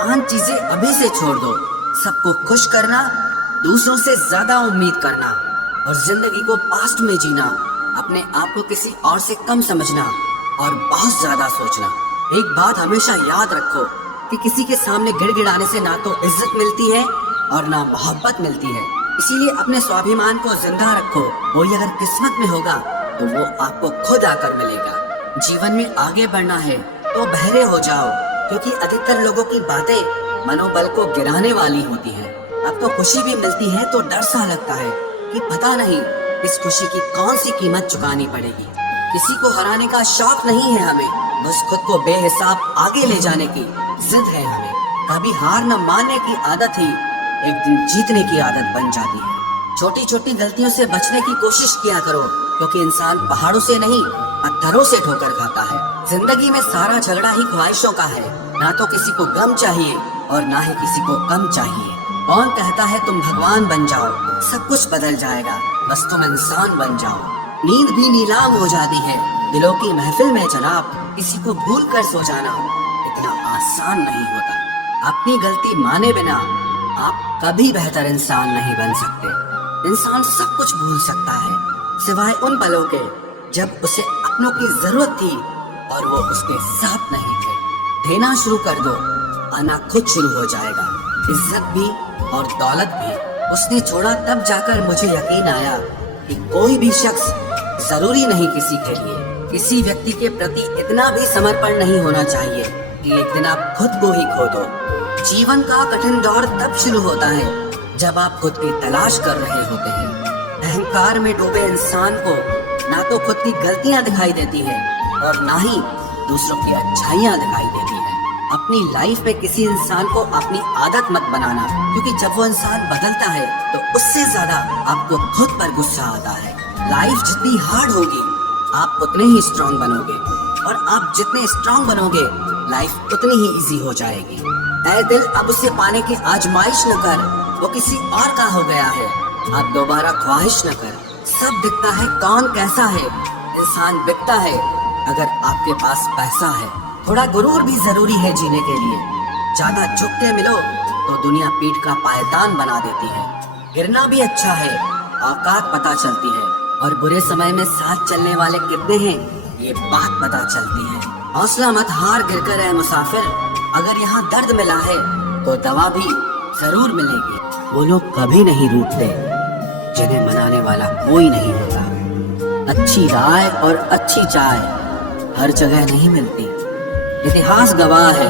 5 चीजें अभी से छोड़ दो। सबको खुश करना, दूसरों से ज्यादा उम्मीद करना और जिंदगी को पास्ट में जीना, अपने आप को किसी और से कम समझना और बहुत ज्यादा सोचना। एक बात हमेशा याद रखो कि किसी के सामने गिड़गिड़ाने से ना तो इज्जत मिलती है और ना मोहब्बत मिलती है। इसीलिए अपने स्वाभिमान को जिंदा रखो। वही अगर किस्मत में होगा तो वो आपको खुद आकर मिलेगा। जीवन में आगे बढ़ना है तो बहरे हो जाओ, क्योंकि अधिकतर लोगों की बातें मनोबल को गिराने वाली होती हैं। अब तो खुशी भी मिलती है तो डर सा लगता है कि पता नहीं इस खुशी की कौन सी कीमत चुकानी पड़ेगी। किसी को हराने का शौक नहीं है हमें, बस खुद को बेहिसाब आगे ले जाने की जिद है हमें। कभी हार न मानने की आदत ही एक दिन जीतने की आदत बन जाती है। छोटी छोटी गलतियों से बचने की कोशिश किया करो, क्योंकि इंसान पहाड़ों से नहीं पत्थरों से ठोकर खाता है। जिंदगी में सारा झगड़ा ही ख्वाहिशों का है। ना तो किसी को गम चाहिए और ना ही किसी को कम चाहिए। कौन कहता है तुम भगवान बन जाओ, सब कुछ बदल जाएगा, बस तुम इंसान बन जाओ। नींद भी नीलाम हो जाती है दिलों की महफिल में जनाब। किसी को भूल कर सो जाना इतना आसान नहीं होता। अपनी गलती माने बिना आप कभी बेहतर इंसान नहीं बन सकते। इंसान सब कुछ भूल सकता है सिवाय उन पलों के जब उसे अपनों की जरूरत थी और वो उसके साथ नहीं थे। देना शुरू कर दो, आना खुद शुरू हो जाएगा। इज्जत भी और दौलत भी उसने छोड़ा, तब जाकर मुझे यकीन आया कि कोई भी शख्स जरूरी नहीं किसी के लिए। किसी व्यक्ति के प्रति इतना भी समर्पण नहीं होना चाहिए कि एक दिन आप खुद को ही खो दो। जीवन का कठिन दौर तब शुरू होता है जब आप खुद की तलाश कर रहे होते हैं। अहंकार में डूबे इंसान को ना तो खुद की गलतियां दिखाई देती है और ना ही दूसरों की अच्छाइयां दिखाई देती है। अपनी लाइफ में किसी इंसान को अपनी आदत मत बनाना, क्योंकि जब वो इंसान बदलता है तो उससे ज्यादा आपको खुद पर गुस्सा आता है। लाइफ जितनी हार्ड होगी आप उतने ही स्ट्रांग बनोगे, और आप जितने स्ट्रांग बनोगे लाइफ उतनी ही इजी हो जाएगी। ऐ दिल, अब उसे पाने की आजमाइश न कर, वो किसी और का हो गया है, आप दोबारा ख्वाहिश न कर। सब दिखता है कौन कैसा है, इंसान बिकता है अगर आपके पास पैसा है। थोड़ा गुरूर भी जरूरी है जीने के लिए। ज्यादा झुक के मिलो तो दुनिया पीठ का पायदान बना देती है। गिरना भी अच्छा है, औकात पता चलती है, और बुरे समय में साथ चलने वाले कितने हैं ये बात पता चलती है। हौसला मत हार, गिर कर है मुसाफिर, अगर यहाँ दर्द मिला है तो दवा भी जरूर मिलेगी। वो लोग कभी नहीं रूठते जिन्हें मनाने वाला कोई नहीं होता। अच्छी राय और अच्छी चाय हर जगह नहीं मिलती। इतिहास गवाह है,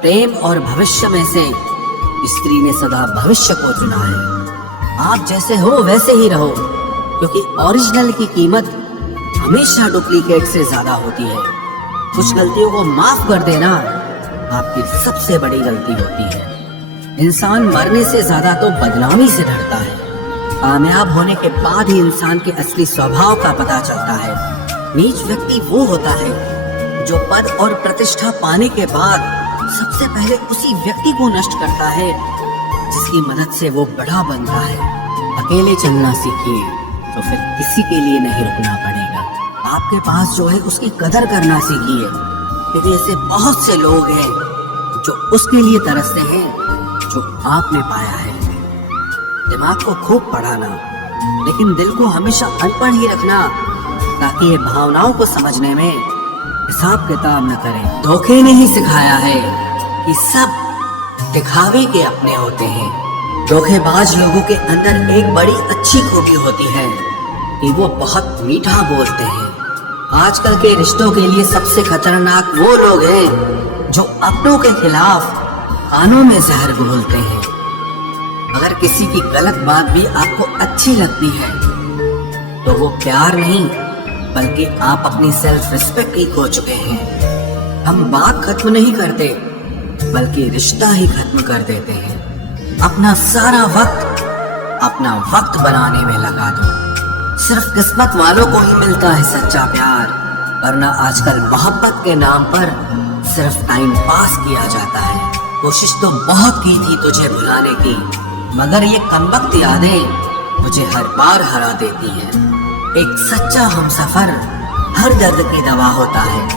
प्रेम और भविष्य में से स्त्री ने सदा भविष्य को चुना है। आप जैसे हो वैसे ही रहो, क्योंकि ओरिजिनल की कीमत हमेशा डुप्लीकेट से ज्यादा होती है। कुछ गलतियों को माफ कर देना आपकी सबसे बड़ी गलती होती है। इंसान मरने से ज्यादा तो बदनामी से डरता है। कामयाब होने के बाद ही इंसान के असली स्वभाव का पता चलता है। नीच व्यक्ति वो होता है जो पद और प्रतिष्ठा पाने के बाद सबसे पहले उसी व्यक्ति को नष्ट करता है जिसकी मदद से वो बड़ा बनता है। अकेले चलना सीखिए तो फिर किसी के लिए नहीं रुकना पड़ेगा। आपके पास जो है उसकी कदर करना सीखिए, क्योंकि ऐसे बहुत से लोग हैं जो उसके लिए तरसते हैं जो आपने पाया है। दिमाग को खूब पढ़ाना, लेकिन दिल को हमेशा अनपढ़ ही रखना, ताकि ये भावनाओं को समझने में हिसाब किताब न करें। धोखे ने ही सिखाया है कि सब दिखावे के अपने होते हैं। धोखेबाज लोगों के अंदर एक बड़ी अच्छी खूबी होती है कि वो बहुत मीठा बोलते हैं। आजकल के रिश्तों के लिए सबसे खतरनाक वो लोग हैं जो अपनों के खिलाफ कानों में जहर घोलते हैं। अगर किसी की गलत बात भी आपको अच्छी लगती है तो वो प्यार नहीं बल्कि आप अपनी सेल्फ रिस्पेक्ट ही खो चुके हैं। हम बात खत्म नहीं करते बल्कि रिश्ता ही खत्म कर देते हैं। अपना सारा वक्त अपना वक्त बनाने में लगा दो। सिर्फ किस्मत वालों को ही मिलता है सच्चा प्यार, वरना आजकल मोहब्बत के नाम पर सिर्फ टाइम पास किया जाता है। कोशिश तो बहुत की थी तुझे भुलाने की, मगर ये कमबख्त यादें मुझे हर बार हरा देती हैं। एक सच्चा हमसफर हर दर्द की दवा होता है।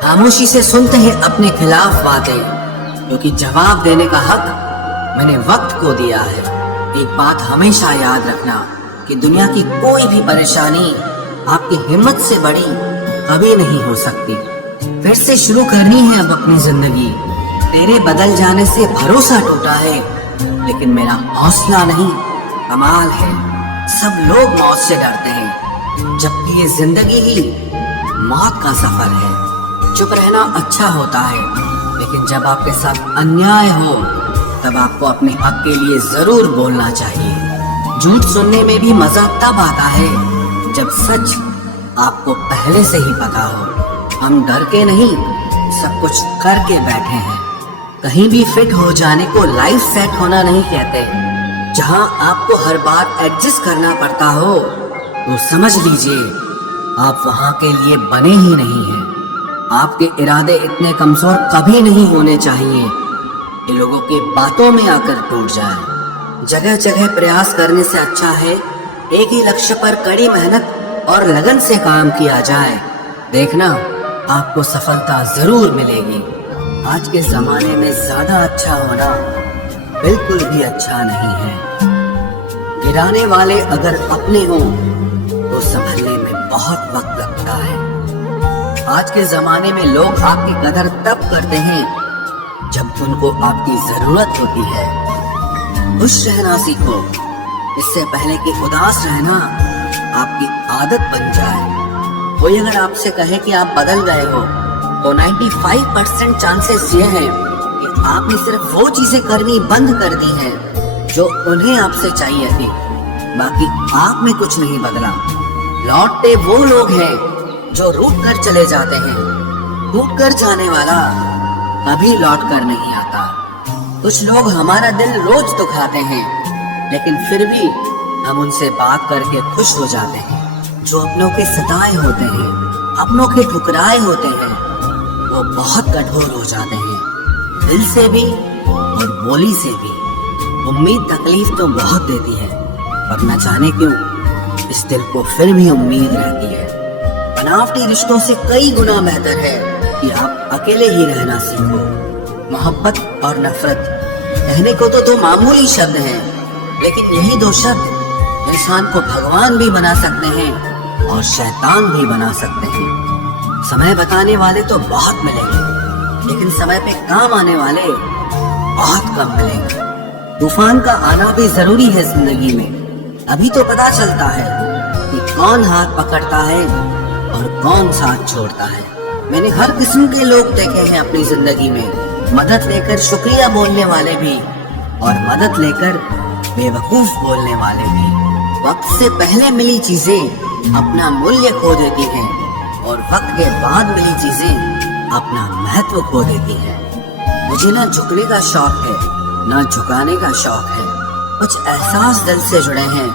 खामोशी से सुनते हैं अपने खिलाफ बातें, क्योंकि जवाब देने का हक मैंने वक्त को दिया है। एक बात हमेशा याद रखना कि दुनिया की कोई भी परेशानी आपकी हिम्मत से बड़ी कभी नहीं हो सकती। फिर से शुरू करनी है अब अपनी जिंदगी। तेरे बदल जाने से भरोसा टूटा है, लेकिन मेरा हौसला नहीं। कमाल है, सब लोग मौत से डरते हैं, जबकि ये जिंदगी ही मौत का सफर है। चुप रहना अच्छा होता है, लेकिन जब आपके साथ अन्याय हो तब आपको अपने हक के लिए जरूर बोलना चाहिए। झूठ सुनने में भी मजा तब आता है जब सच आपको पहले से ही पता हो। हम डर के नहीं, सब कुछ करके बैठे हैं। कहीं भी फिट हो जाने को लाइफ सेट होना नहीं कहते। जहां आपको हर बार एडजस्ट करना पड़ता हो तो समझ लीजिए आप वहां के लिए बने ही नहीं हैं। आपके इरादे इतने कमजोर कभी नहीं होने चाहिए कि लोगों की बातों में आकर टूट जाए। जगह जगह प्रयास करने से अच्छा है एक ही लक्ष्य पर कड़ी मेहनत और लगन से काम किया जाए। देखना आपको सफलता जरूर मिलेगी। आज के जमाने में ज्यादा अच्छा होना बिल्कुल भी अच्छा नहीं है। गिराने वाले अगर अपने हों तो संभलने में बहुत वक्त लगता है। आज के जमाने में लोग आपकी कदर तब करते हैं जब उनको आपकी जरूरत होती है। खुश रहना सीखो, इससे पहले कि उदास रहना आपकी आदत बन जाए। कोई अगर आपसे कहे कि आप बदल गए हो तो 95% चांसेस ये हैं कि आपने सिर्फ वो चीजें करनी बंद कर दी हैं जो उन्हें आपसे चाहिए थी। बाकी आप में कुछ नहीं बदला। लौटते वो लोग हैं जो रूठ कर चले जाते हैं। टूट कर जाने वाला कभी लौट कर नहीं आता। कुछ लोग हमारा दिल रोज दुखाते हैं, लेकिन फिर भी हम उनसे बात करके खुश हो जाते हैं। जो अपनों के सताए होते हैं, अपनों के ठुकराए होते हैं, वो बहुत कठोर हो जाते हैं, दिल से भी और बोली से भी। उम्मीद तकलीफ तो बहुत देती है, पर न जाने क्यों इस दिल को फिर भी उम्मीद रहती है। बनावटी रिश्तों से कई गुना बेहतर है कि आप अकेले ही रहना सीखो। मोहब्बत और नफरत कहने को तो दो मामूली शब्द हैं, लेकिन यही दो शब्द इंसान को भगवान भी बना सकते हैं और शैतान भी बना सकते हैं। समय बताने वाले तो बहुत मिलेंगे, लेकिन समय पे काम आने वाले बहुत कम मिलेंगे। तूफान का आना भी जरूरी है जिंदगी में। अभी तो पता चलता है कि कौन हाथ पकड़ता है और कौन साथ छोड़ता है। मैंने हर किस्म के लोग देखे हैं अपनी जिंदगी में। मदद लेकर शुक्रिया बोलने वाले भी और मदद लेकर बेवकूफ बोलने वाले भी। वक्त से पहले मिली चीजें अपना मूल्य खो देती हैं और वक्त के बाद मिली चीजें अपना महत्व खो देती हैं। मुझे ना झुकने का शौक है, ना झुकाने का शौक है। कुछ एहसास दिल से जुड़े हैं,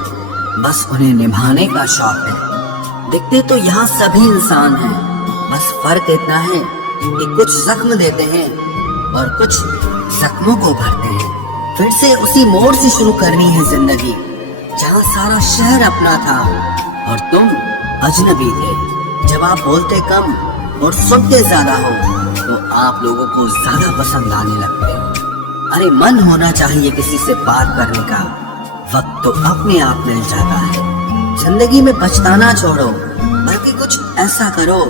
बस उन्हें निभाने का शौक है। दिखते तो यहाँ सभी इंसान हैं, बस फर्क इतना है कि कुछ जख्म देते हैं और कुछ जख्मों को भरते हैं। फिर से उसी मोड़ से शुरू करनी है जिंदगी, जहाँ सारा शहर अपना था और तुम अजनबी थे। जब आप बोलते कम और सुनते ज्यादा हो तो आप लोगों को ज्यादा पसंद आने लगते हो। अरे मन होना चाहिए किसी से बात करने का, वक्त तो अपने आप मिल जाता है। जिंदगी में पछताना छोड़ो, बल्कि कुछ ऐसा करो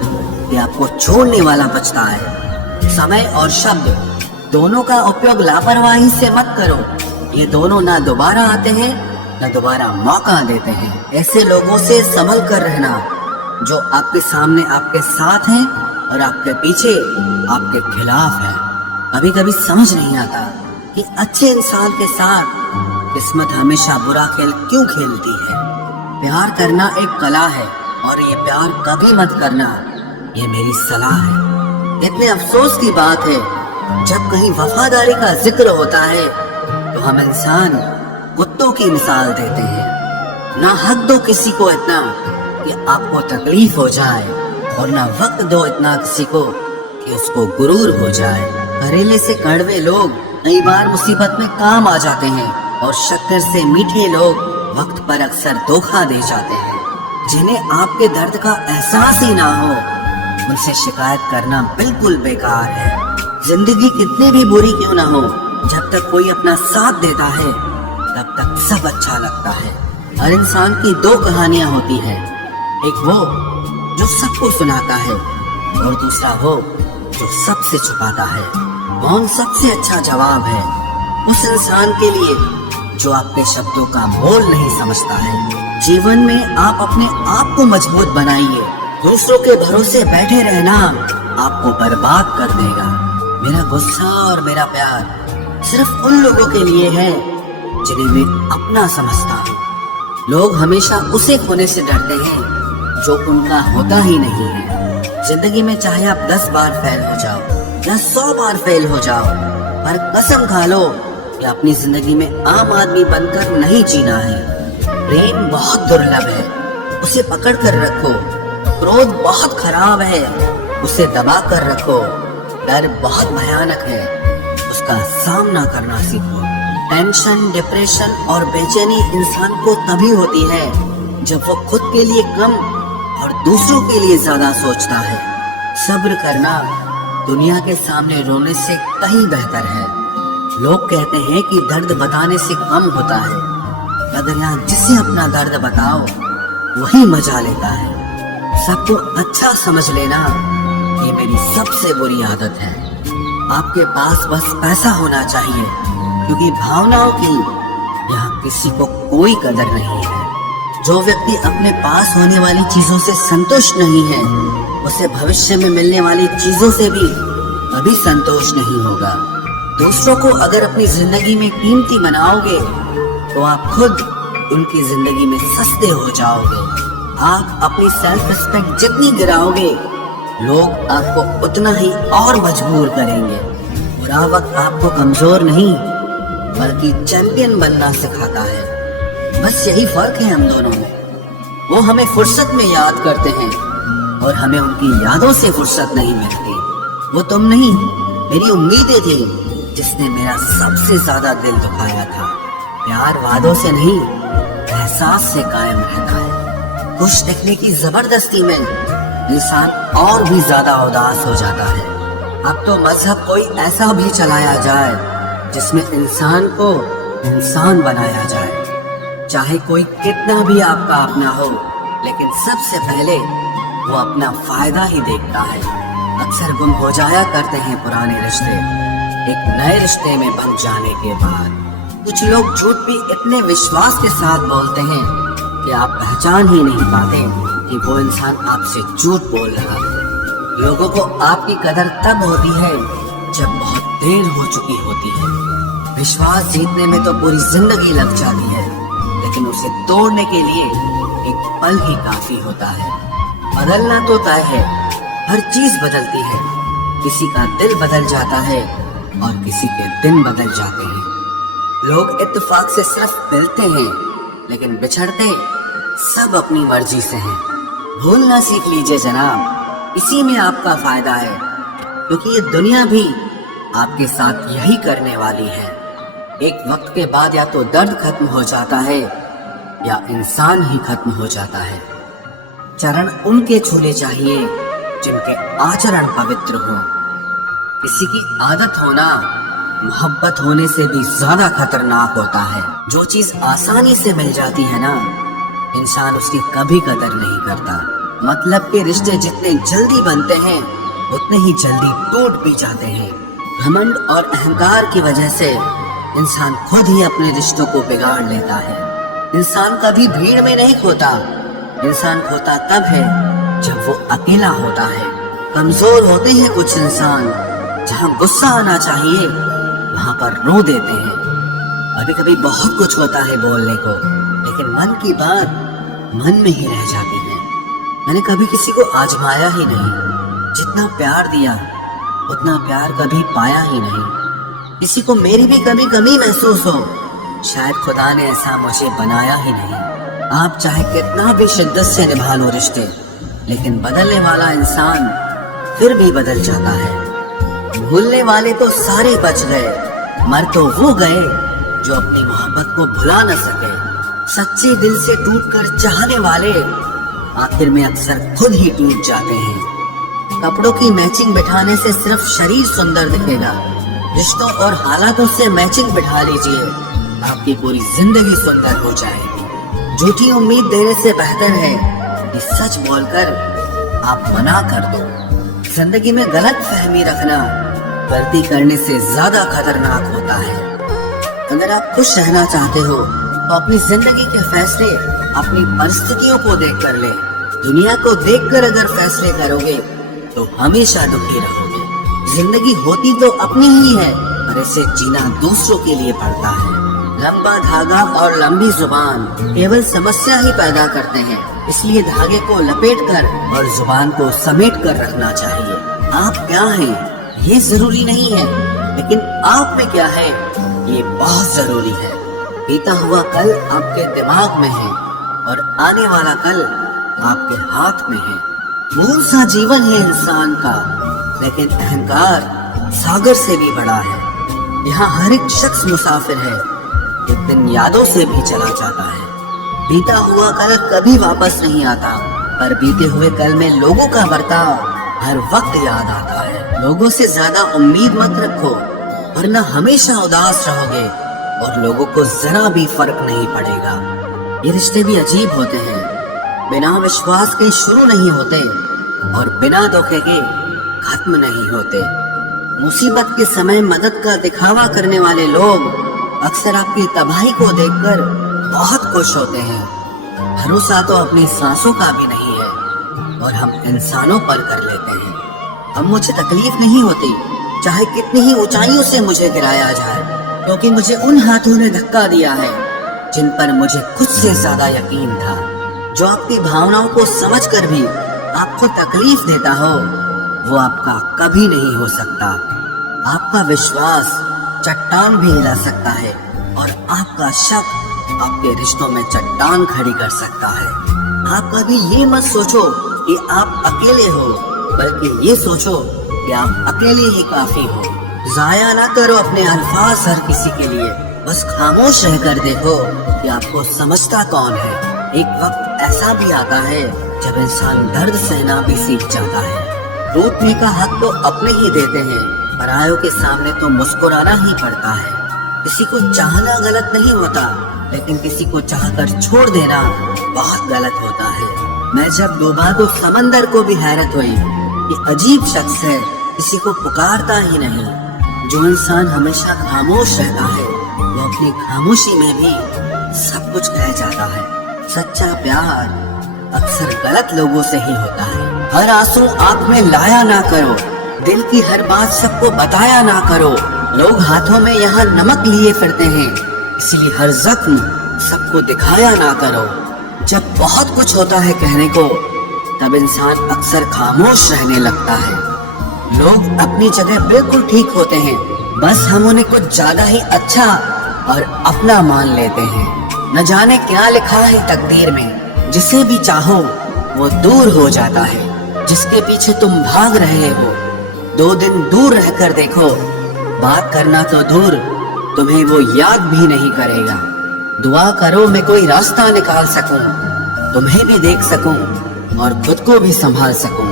कि आपको छोड़ने वाला पछताए। समय और शब्द दोनों का उपयोग लापरवाही से मत करो। ये दोनों ना दोबारा आते हैं न दोबारा मौका देते हैं। ऐसे लोगों से संभल कर रहना जो आपके सामने आपके साथ हैं और आपके पीछे आपके खिलाफ हैं। कभी कभी समझ नहीं आता कि अच्छे इंसान के साथ किस्मत हमेशा बुरा खेल क्यों खेलती है। प्यार करना एक कला है और ये प्यार कभी मत करना, ये मेरी सलाह है। इतने अफसोस की बात है जब कहीं वफादारी का जिक्र होता है तो हम इंसान कुत्तों की मिसाल देते हैं। ना हक दो किसी को इतना कि आपको तकलीफ हो जाए, और ना वक्त दो इतना किसी को कि उसको गुरूर हो जाए। करेले से कड़वे लोग कई बार मुसीबत में काम आ जाते हैं और शक्कर से मीठे लोग वक्त पर अक्सर धोखा दे जाते हैं। जिन्हें आपके दर्द का एहसास ही ना हो उनसे शिकायत करना बिल्कुल बेकार है। जिंदगी कितनी भी बुरी क्यों ना हो, जब तक कोई अपना साथ देता है तब तक सब अच्छा लगता है। हर इंसान की दो कहानियां होती है, एक वो जो सबको सुनाता है और दूसरा वो जो सबसे छुपाता है। कौन सबसे अच्छा जवाब है उस इंसान के लिए जो आपके शब्दों का मोल नहीं समझता है। जीवन में आप अपने आप को मजबूत बनाइए। दूसरों के भरोसे बैठे रहना आपको बर्बाद कर देगा। मेरा गुस्सा और मेरा प्यार सिर्फ उन लोगों के लिए है जिन्हें मैं अपना समझता हूँ। लोग हमेशा उसे खोने से डरते हैं जो उनका होता ही नहीं है। जिंदगी में चाहे आप 10 बार फेल हो जाओ या 100 बार फेल हो जाओ, पर कसम खा लो कि अपनी जिंदगी में आम आदमी बनकर नहीं जीना है। प्रेम बहुत दुर्लभ है, उसे पकड़ कर रखो। क्रोध बहुत खराब है, उसे दबा कर रखो। डर बहुत भयानक है, उसका सामना करना सीखो। टेंशन, डिप्रेशन और बेचैनी इंसान को तभी होती है जब वो खुद के लिए कम और दूसरों के लिए ज्यादा सोचता है। सब्र करना दुनिया के सामने रोने से कहीं बेहतर है। लोग कहते हैं कि दर्द बताने से कम होता है, मगर यहाँ जिसे अपना दर्द बताओ वही मजा लेता है। सबको अच्छा समझ लेना ये मेरी सबसे बुरी आदत है। आपके पास बस पैसा होना चाहिए, क्योंकि भावनाओं की यहाँ किसी को कोई कदर नहीं है। जो व्यक्ति अपने पास होने वाली चीजों से संतुष्ट नहीं है, उसे भविष्य में मिलने वाली चीजों से भी कभी संतोष नहीं होगा। दूसरों को अगर अपनी जिंदगी में कीमती बनाओगे तो आप खुद उनकी जिंदगी में सस्ते हो जाओगे। आप अपनी सेल्फ रिस्पेक्ट जितनी गिराओगे, लोग आपको उतना ही और मजबूर करेंगे। बुरा वक्त आपको कमजोर नहीं बल्कि चैंपियन बनना सिखाता है। बस यही फर्क है हम दोनों में। वो हमें फुर्सत में याद करते हैं और हमें उनकी यादों से फुर्सत नहीं मिलती। वो तुम नहीं, मेरी उम्मीदें थी जिसने मेरा सबसे ज्यादा दिल दुखाया था। प्यार वादों से नहीं, एहसास से कायम रहता है। खुश दिखने की जबरदस्ती में इंसान और भी ज्यादा उदास हो जाता है। अब तो मजहब कोई ऐसा भी चलाया जाए जिसमें इंसान को इंसान बनाया जाए। चाहे कोई कितना भी आपका अपना हो, लेकिन सबसे पहले वो अपना फायदा ही देखता है। अक्सर गुम हो जाया करते हैं पुराने रिश्ते एक नए रिश्ते में बन जाने के बाद। कुछ लोग झूठ भी इतने विश्वास के साथ बोलते हैं कि आप पहचान ही नहीं पाते कि वो इंसान आपसे झूठ बोल रहा है। लोगों को आपकी कदर तब होती है जब बहुत देर हो चुकी होती है। विश्वास जीतने में तो पूरी जिंदगी लग जाती है, लेकिन उसे तोड़ने के लिए एक पल ही काफी होता है। बदलना तो तय है, हर चीज बदलती है। किसी का दिल बदल जाता है और किसी के दिन बदल जाते हैं। लोग इत्तेफाक से सिर्फ मिलते हैं, लेकिन बिछड़ते सब अपनी मर्जी से हैं। भूलना सीख लीजिए जनाब, इसी में आपका फायदा है, क्योंकि ये दुनिया भी आपके साथ यही करने वाली है। एक वक्त के बाद या तो दर्द खत्म हो जाता है या इंसान ही खत्म हो जाता है। चरण उनके छूने चाहिए जिनके आचरण पवित्र हो। किसी की आदत होना मोहब्बत होने से भी ज्यादा खतरनाक होता है। जो चीज आसानी से मिल जाती है ना, इंसान उसकी कभी कदर नहीं करता। मतलब के रिश्ते जितने जल्दी बनते हैं उतने ही जल्दी टूट भी जाते हैं। घमंड और अहंकार की वजह से इंसान खुद ही अपने रिश्तों को बिगाड़ लेता है। इंसान कभी भीड़ में नहीं खोता, इंसान खोता तब है जब वो अकेला होता है। कमजोर होते हैं कुछ इंसान, जहाँ गुस्सा आना चाहिए वहाँ पर रो देते हैं। कभी कभी बहुत कुछ होता है बोलने को, लेकिन मन की बात मन में ही रह जाती है। मैंने कभी किसी को आजमाया ही नहीं, जितना प्यार दिया उतना प्यार कभी पाया ही नहीं। किसी को मेरी भी कभी कमी महसूस हो, शायद खुदा ने ऐसा मुझे बनाया ही नहीं। आप चाहे कितना भी शिद्दत से निभा लो रिश्ते, लेकिन बदलने वाला इंसान फिर भी बदल जाता है। भूलने वाले तो सारे बच गए, मर तो वो गए जो अपनी मोहब्बत को भुला न सके। सच्चे दिल से टूटकर चाहने वाले आखिर में अक्सर खुद ही टूट जाते हैं। कपड़ों की मैचिंग बिठाने से सिर्फ शरीर सुंदर दिखेगा। रिश्तों और हालातों से मैचिंग बिठा लीजिए, आपकी पूरी जिंदगी सुंदर हो जाएगी। झूठी उम्मीद देने से बेहतर है कि सच बोलकर आप मना कर दो। जिंदगी में गलत फहमी रखना गलती करने से ज्यादा खतरनाक होता है। अगर आप खुश रहना चाहते हो तो अपनी जिंदगी के फैसले अपनी परिस्थितियों को देख कर ले। दुनिया को देखकर अगर फैसले करोगे तो हमेशा दुखी रहोगे। जिंदगी होती तो अपनी ही है, पर इसे जीना दूसरों के लिए पड़ता है। लंबा धागा और लंबी जुबान केवल समस्या ही पैदा करते हैं, इसलिए धागे को लपेट कर और जुबान को समेट कर रखना चाहिए। आप क्या हैं ये जरूरी नहीं है, लेकिन आप में क्या है ये बहुत जरूरी है। बीता हुआ कल आपके दिमाग में है और आने वाला कल आपके हाथ में है। मूल सा जीवन है इंसान का, लेकिन अहंकार सागर से भी बड़ा है। यहाँ हर एक शख्स मुसाफिर है, एक दिन यादों से भी चला जाता है। बीता हुआ कल कभी वापस नहीं आता, पर बीते हुए कल में लोगों का बर्ताव हर वक्त याद आता है। लोगों से ज्यादा उम्मीद मत रखो, वरना हमेशा उदास रहोगे और लोगों को जरा भी फर्क नहीं पड़ेगा। ये रिश्ते भी अजीब होते हैं, बिना विश्वास के शुरू नहीं होते और बिना धोखे के खत्म नहीं होते। मुसीबत के समय मदद का दिखावा करने वाले लोग अक्सर आपकी तबाही को देखकर बहुत खुश होते हैं। भरोसा तो अपनी सांसों का भी नहीं है और हम इंसानों पर कर लेते हैं। अब मुझे तकलीफ नहीं होती, चाहे कितनी ही ऊंचाइयों से मुझे गिराया जाए, क्योंकि मुझे उन हाथों ने धक्का दिया है जिन पर मुझे खुद से ज्यादा यकीन था। जो आपकी भावनाओं को समझकर भी आपको तकलीफ देता हो, वो आपका कभी नहीं हो सकता। आपका विश्वास चट्टान भी हिला सकता है और आपका शक आपके रिश्तों में चट्टान खड़ी कर सकता है। आप कभी ये मत सोचो कि आप अकेले हो, बल्कि ये सोचो कि आप अकेले ही काफी हो। जाया ना करो अपने अल्फाज हर किसी के लिए, बस खामोश रहकर देखो कि आपको समझता कौन है। एक वक्त ऐसा भी आता है जब इंसान दर्द सहना भी सीख जाता है। टूटने का हक तो अपने ही देते हैं, परायों के सामने तो मुस्कुराना ही पड़ता है। किसी को चाहना गलत नहीं होता, लेकिन किसी को चाहकर छोड़ देना बहुत गलत होता है। मैं जब डूबा तो समंदर को भी हैरत हुई कि अजीब शख्स है, किसी को पुकारता ही नहीं। जो इंसान हमेशा खामोश रहता है, वो अपनी खामोशी में भी सब कुछ कह जाता है। सच्चा प्यार अक्सर गलत लोगों से ही होता है। हर आंसू आंख में लाया ना करो, दिल की हर बात सबको बताया ना करो। लोग हाथों में यहाँ नमक लिए फिरते हैं, इसलिए हर जख्म सबको दिखाया ना करो। जब बहुत कुछ होता है कहने को, तब इंसान अक्सर खामोश रहने लगता है। लोग अपनी जगह बिल्कुल ठीक होते हैं, बस हम उन्हें कुछ ज्यादा ही अच्छा और अपना मान लेते हैं। न जाने क्या लिखा है तकदीर में, जिसे भी चाहो वो दूर हो जाता है। जिसके पीछे तुम भाग रहे हो, 2 दिन दूर रहकर देखो, बात करना तो दूर, तुम्हें वो याद भी नहीं करेगा। दुआ करो मैं कोई रास्ता निकाल सकूं, तुम्हें भी देख सकूं और खुद को भी संभाल सकूं।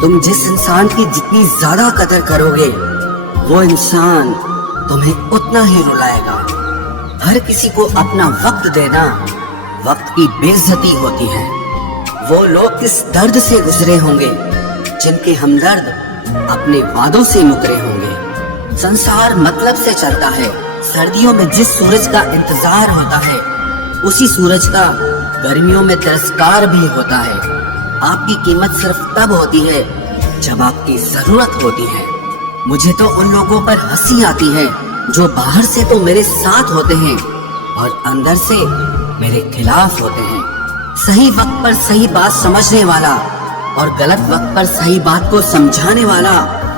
तुम जिस इंसान की जितनी ज्यादा कदर करोगे, वो इंसान तुम्हें उतना ही रुलाएगा। हर किसी को अपना वक्त देना वक्त की बेइज्जती होती है। वो लोग किस दर्द से गुजरे होंगे जिनके हमदर्द अपने वादों से मुकरे होंगे। संसार मतलब से चलता है। सर्दियों में जिस सूरज का इंतजार होता है, उसी सूरज का गर्मियों में तिरस्कार भी होता है। आपकी कीमत सिर्फ तब होती है जब आपकी जरूरत होती है। मुझे तो उन लोगों पर हंसी आती है जो बाहर से तो मेरे साथ होते हैं और अंदर से मेरे खिलाफ होते हैं। सही वक्त पर सही बात समझने वाला और गलत वक्त पर सही बात को समझाने वाला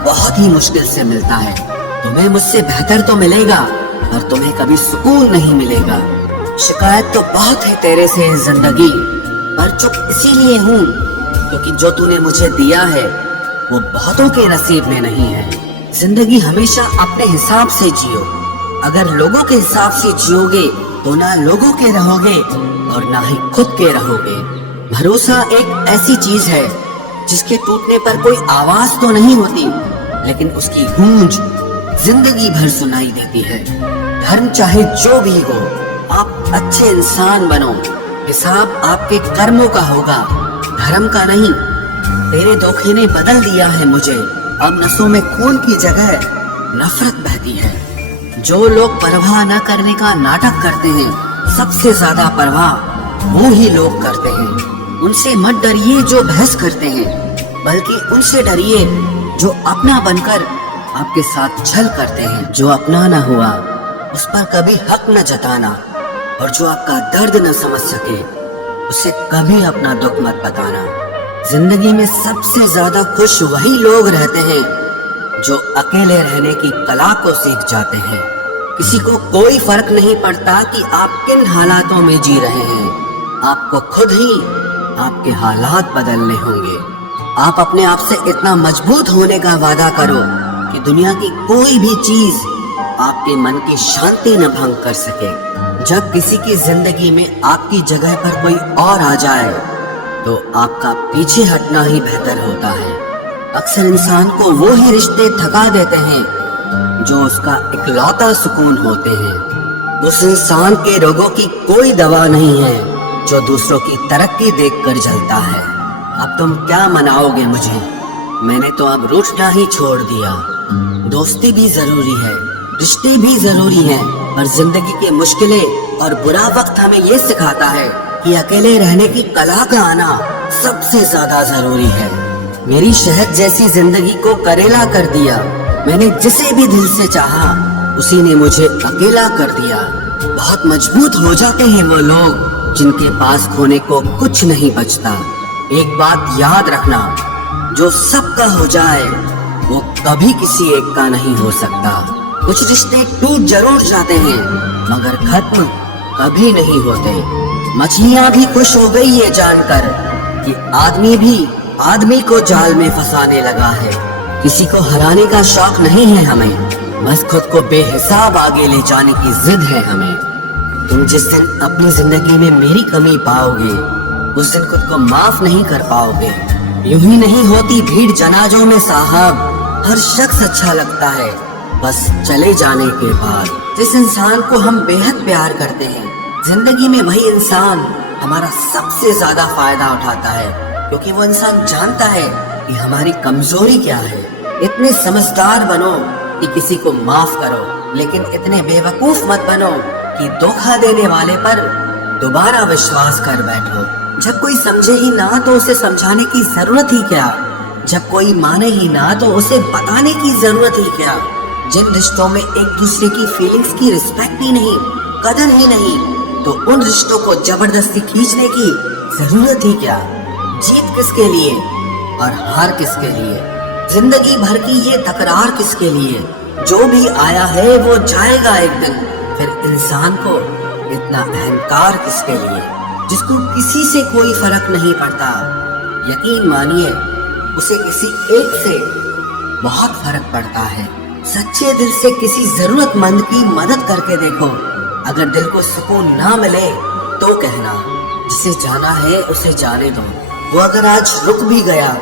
बहुत ही मुश्किल से मिलता है। तुम्हें मुझसे बेहतर तो मिलेगा, पर तुम्हें कभी सुकून नहीं मिलेगा। शिकायत तो बहुत है तेरे से जिंदगी, पर चुप इसीलिए हूँ क्योंकि जो तूने मुझे दिया है वो बहुतों के नसीब में नहीं है। जिंदगी हमेशा अपने हिसाब से जियो। अगर लोगों के हिसाब से जियोगे तो ना लोगों के रहोगे और ना ही खुद के रहोगे। भरोसा एक ऐसी चीज है जिस के टूटने पर कोई आवाज तो नहीं होती, लेकिन उसकी गूंज जिंदगी भर सुनाई देती है। धर्म चाहे जो भी हो, आप अच्छे इंसान बनो। हिसाब आपके कर्मों का होगा, धर्म का नहीं। तेरे धोखे ने बदल दिया है मुझे, अब नसों में खून की जगह नफरत बहती है। जो लोग परवाह न करने का नाटक करते हैं, सबसे ज्यादा परवाह वो ही लोग करते हैं। उनसे मत डरिए जो बहस करते हैं, बल्कि उनसे डरिए जो अपना बनकर आपके साथ छल करते हैं। जो अपना न हुआ उस पर कभी हक न जताना, और जो आपका दर्द न समझ सके उसे कभी अपना दुख मत बताना। जिंदगी में सबसे ज्यादा खुश वही लोग रहते हैं जो अकेले रहने की कला को सीख जाते हैं। किसी को कोई फर्क नहीं पड़ता कि आप किन हालातों में जी रहे हैं, आपको खुद ही आपके हालात बदलने होंगे। आप अपने आप से इतना मजबूत होने का वादा करो कि दुनिया की कोई भी चीज आपके मन की शांति न भंग कर सके। जब किसी की जिंदगी में आपकी जगह पर कोई और आ जाए तो आपका पीछे हटना ही बेहतर होता है। अक्सर इंसान को वो ही रिश्ते थका देते हैं जो उसका इकलौता सुकून होते हैं। उस इंसान के रोगों की कोई दवा नहीं है जो दूसरों की तरक्की देखकर जलता है। अब तुम क्या मनाओगे मुझे? मैंने तो अब रूठना ही छोड़ दिया। दोस्ती भी जरूरी है, रिश्ते भी जरूरी हैं, पर जिंदगी की मुश्किलें और बुरा वक्त हमें ये सिखाता है कि अकेले रहने की कला का आना सबसे ज्यादा जरूरी है। मेरी शहद जैसी जिंदगी को करेला कर दिया। मैंने जिसे भी दिल से चाहा उसी ने मुझे अकेला कर दिया। बहुत मजबूत हो जाते हैं वो लोग जिनके पास खोने को कुछ नहीं बचता। एक बात याद रखना, जो सबका हो जाए वो कभी किसी एक का नहीं हो सकता। कुछ रिश्ते टूट जरूर जाते हैं मगर खत्म कभी नहीं होते। मछलियां भी खुश हो गई ये जानकर कि आदमी भी आदमी को जाल में फंसाने लगा है। किसी को हराने का शौक नहीं है हमें, बस खुद को बेहिसाब आगे ले जाने की जिद है हमें। तुम जिस दिन अपनी जिंदगी में मेरी कमी पाओगे उस दिन खुद को माफ नहीं कर पाओगे। यूं ही नहीं होती भीड़ जनाजों में साहब, हर शख्स अच्छा लगता है बस चले जाने के बाद। जिस इंसान को हम बेहद प्यार करते हैं, जिंदगी में वही इंसान हमारा सबसे ज्यादा फायदा उठाता है, क्योंकि वो इंसान जानता है कि हमारी कमजोरी क्या है। इतने समझदार बनो कि किसी को माफ करो, लेकिन इतने बेवकूफ मत बनो कि धोखा देने वाले पर दोबारा विश्वास कर बैठो। जब कोई समझे ही ना तो उसे समझाने की जरूरत ही क्या? जब कोई माने ही ना तो उसे बताने की जरूरत ही क्या? जिन रिश्तों में एक दूसरे की फीलिंग्स की रिस्पेक्ट ही नहीं, कदर ही नहीं, तो उन रिश्तों को जबरदस्ती खींचने की जरूरत ही क्या? जीत किसके लिए और हार किसके लिए? जिंदगी भर की ये तकरार किसके लिए? जो भी आया है वो जाएगा एक दिन। फिर इंसान को इतना अहंकार किसके लिए, जिसको किसी से कोई फर्क नहीं पड़ता? यकीन मानिए उसे किसी एक से बहुत फर्क पड़ता है। सच्चे दिल से किसी जरूरतमंद की मदद करके देखो। अगर दिल को सुकून ना मिले तो कहना, जिसे जाना है उसे जाने दो। वो अगर आज रुक भी गया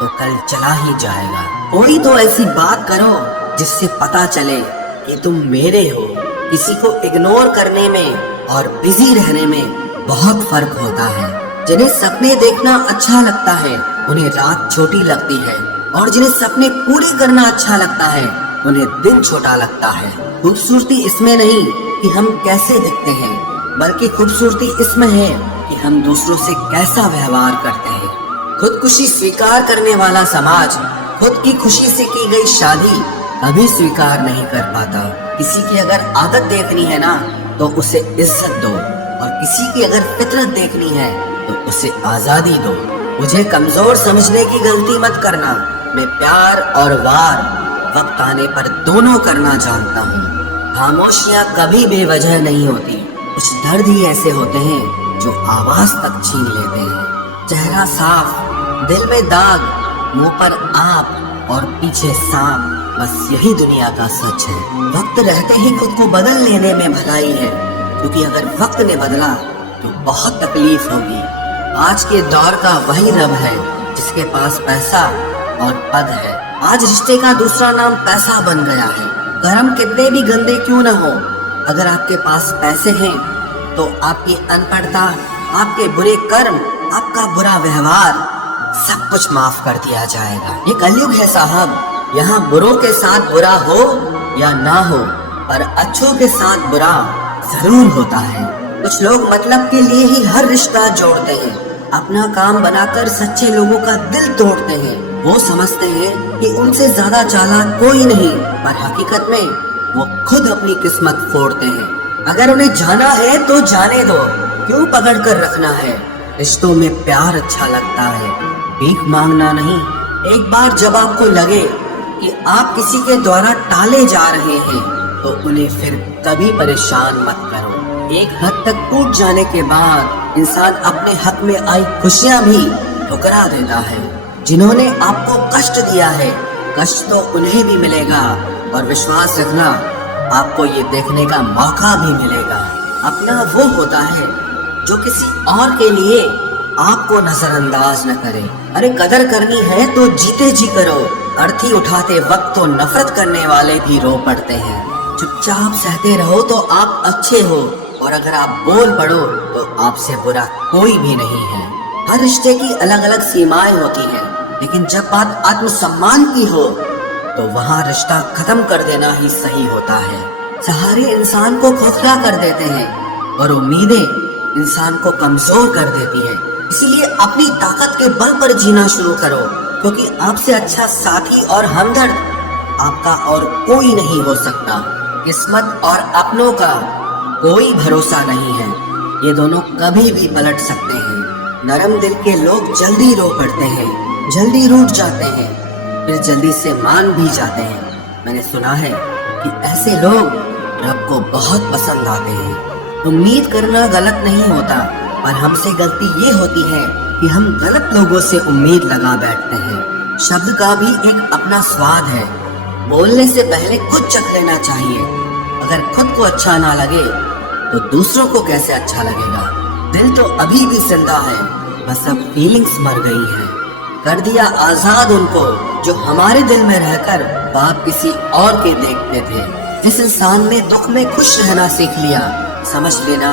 तो कल चला ही जाएगा। कोई तो ऐसी बात करो जिससे पता चले कि तुम मेरे हो। किसी को इग्नोर करने में और बिजी रहने में बहुत फर्क होता है। जिन्हें सपने देखना अच्छा लगता है उन्हें रात छोटी लगती है, और जिन्हें सपने पूरे करना अच्छा लगता है उन्हें दिन छोटा लगता है। खूबसूरती इसमें नहीं कि हम कैसे दिखते हैं, बल्कि खूबसूरती इसमें है कि हम दूसरों से कैसा व्यवहार करते हैं। खुदकुशी स्वीकार करने वाला समाज खुद की खुशी से की गई शादी कभी स्वीकार नहीं कर पाता। किसी की अगर आदत देखनी है ना तो उसे इज्जत दो, और किसी की अगर फितरत देखनी है तो उसे आजादी दो। मुझे कमजोर समझने की गलती मत करना। मैं प्यार और वार वक्त आने पर दोनों करना जानता हूँ। खामोशियाँ कभी बेवजह नहीं होती। कुछ दर्द ही ऐसे होते हैं जो आवाज तक छीन लेते हैं। चेहरा साफ, दिल में दाग, मुंह पर आप और पीछे सांप, बस यही दुनिया का सच है। वक्त रहते ही खुद को बदल लेने में भलाई है, क्योंकि अगर वक्त ने बदला तो बहुत तकलीफ होगी। आज के दौर का वही रब है जिसके पास पैसा और पद है। आज रिश्ते का दूसरा नाम पैसा बन गया है। कर्म कितने भी गंदे क्यों न हो, अगर आपके पास पैसे हैं तो आपकी अनपढ़ता, आपके बुरे कर्म, आपका बुरा व्यवहार सब कुछ माफ कर दिया जाएगा। ये कलयुग है साहब, यहाँ बुरों के साथ बुरा हो या ना हो, पर अच्छों के साथ बुरा जरूर होता है। कुछ लोग मतलब के लिए ही हर रिश्ता जोड़ते हैं, अपना काम बनाकर सच्चे लोगों का दिल तोड़ते हैं। वो समझते हैं कि उनसे ज्यादा चालाक कोई नहीं, पर हकीकत में वो खुद अपनी किस्मत फोड़ते हैं। अगर उन्हें जाना है तो जाने दो, क्यों पकड़ कर रखना है। रिश्तों में प्यार अच्छा लगता है, भीख मांगना नहीं। एक बार जब आपको लगे कि आप किसी के द्वारा टाले जा रहे हैं तो उन्हें फिर कभी परेशान मत करो। एक हद तक टूट जाने के बाद इंसान अपने हक में आई खुशियां भी ठुकरा देता है। जिन्होंने आपको कष्ट दिया है, कष्ट तो उन्हें भी मिलेगा, और विश्वास रखना आपको ये देखने का मौका भी मिलेगा। अपना वो होता है जो किसी और के लिए आपको नजरअंदाज न करे। अरे कदर करनी है तो जीते जी करो। अर्थी उठाते वक्त तो नफरत करने वाले भी रो पड़ते हैं। चुपचाप सहते रहो तो आप अच्छे हो, और अगर आप बोल पड़ो तो आपसे बुरा कोई भी नहीं है। हर रिश्ते की अलग अलग सीमाएं होती हैं, लेकिन जब बात आत्मसम्मान की हो तो वहाँ रिश्ता खत्म कर देना ही सही होता है। सहारे इंसान को खोखला कर देते हैं और उम्मीदें इंसान को कमजोर कर देती है। इसीलिए अपनी ताकत के बल पर जीना शुरू करो, क्योंकि आपसे अच्छा साथी और हमदर्द आपका और कोई नहीं हो सकता। किस्मत और अपनों का कोई भरोसा नहीं है, ये दोनों कभी भी पलट सकते हैं। नरम दिल के लोग जल्दी रो पड़ते हैं, जल्दी रूठ जाते हैं, फिर जल्दी से मान भी जाते हैं। मैंने सुना है कि ऐसे लोग रब को बहुत पसंद आते हैं। उम्मीद करना गलत नहीं होता, पर हमसे गलती ये होती है कि हम गलत लोगों से उम्मीद लगा बैठते हैं। शब्द का भी एक अपना स्वाद है, बोलने से पहले खुद चख लेना चाहिए। अगर खुद को अच्छा ना लगे तो दूसरों को कैसे अच्छा लगेगा। दिल तो अभी भी जिंदा है, बस अब फीलिंग्स मर गई है। कर दिया आजाद उनको जो हमारे दिल में रहकर बाप किसी और के देखते थे। जिस इंसान ने दुख में खुश रहना सीख लिया, समझ लेना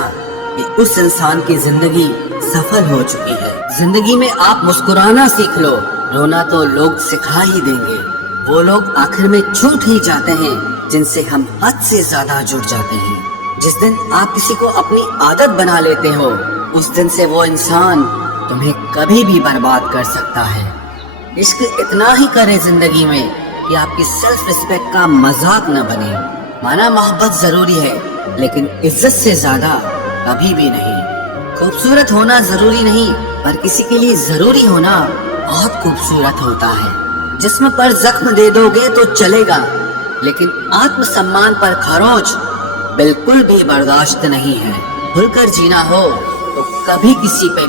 कि उस इंसान की जिंदगी सफल हो चुकी है। जिंदगी में आप मुस्कुराना सीख लो, रोना तो लोग सिखा ही देंगे। वो लोग आखिर में छूट ही जाते हैं जिनसे हम हद से ज्यादा जुड़ जाते हैं। जिस दिन आप किसी को अपनी आदत बना लेते हो, उस दिन से वो इंसान तुम्हें कभी भी बर्बाद कर सकता है। इश्क इतना ही करे जिंदगी में कि आपकी सेल्फ रिस्पेक्ट का मजाक न बने। माना मोहब्बत जरूरी है, लेकिन इज्जत से ज्यादा कभी भी नहीं। खूबसूरत होना जरूरी नहीं, पर किसी के लिए जरूरी होना बहुत खूबसूरत होता है। जिस्म पर जख्म दे दोगे तो चलेगा, लेकिन आत्मसम्मान पर खरोच बिल्कुल भी बर्दाश्त नहीं है। खुलकर जीना हो तो कभी किसी पे